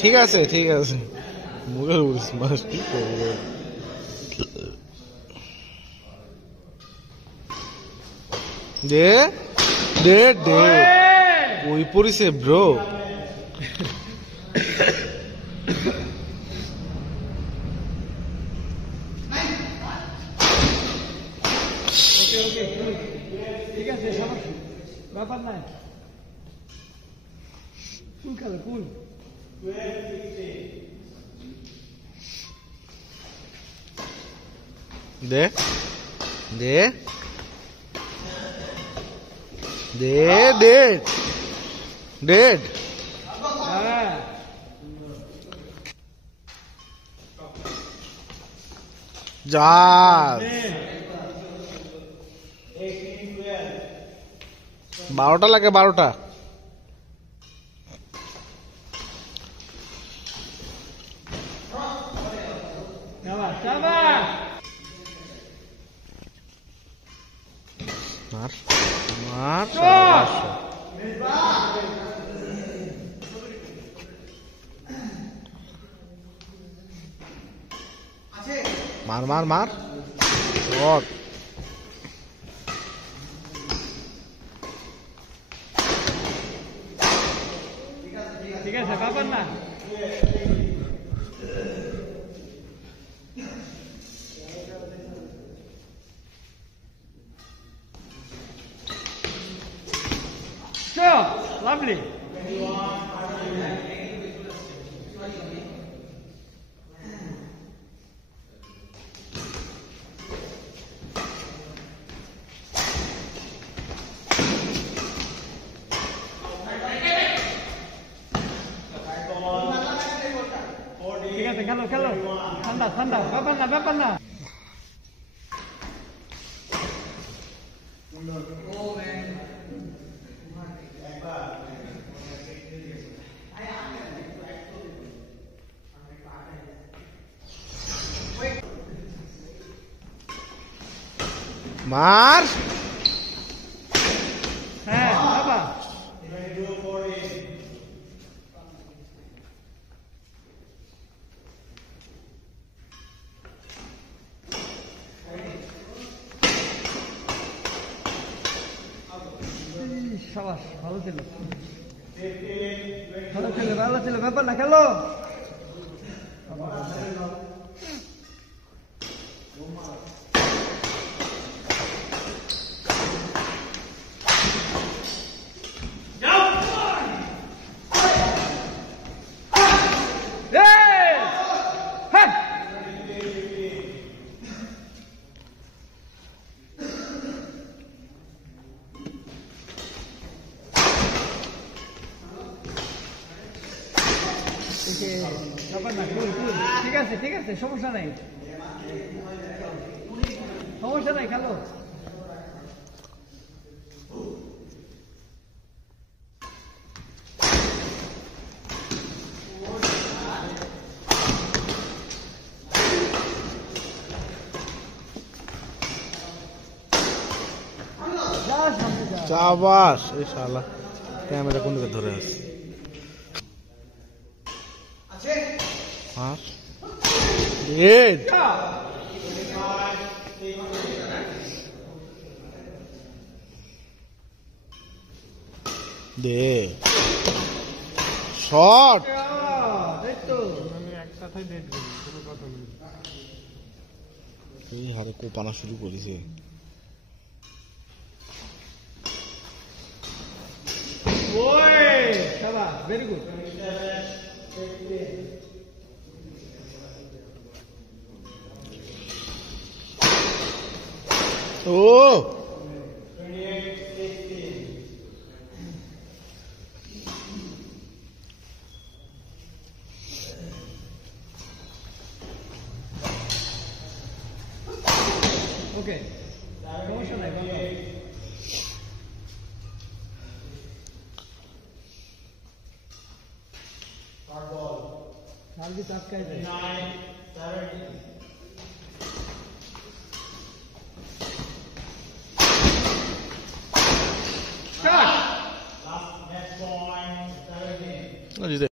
ঠিক আছে ঠিক আছে মুখের মাস কি করবো দে দে দে ওই পরিছে ব্রো ঠিক আছে ব্যাপার নাই কুল খেলো কুল দে দে দে দে ডেড যা 12টা লাগে 12টা মার মার মার মার মার শট ঠিক আছে ব্যাপার না Lovely. ঠিক আছে খেলো খেলো ঠান্ডা ঠান্ডা ব্যাপার না ব্যাপার না মার হ্যাঁ বাবা শাবাশ ভালো ছিল ভালো ছিল ভালো ছিল ব্যাপার না খেলো ঠিক আছে সমস্যা নাই সমস্যা নাই খেলো চাবাস এই শালা ক্যামেরা কোন দিকে ধরে আছে দে শট এই হারে কোপানা শুরু করেছে ভেরি গুড Oh! Okay. সমস্যা নাই জলদি চাপকাই যায় Shot! Last match point, 7 games. What is that?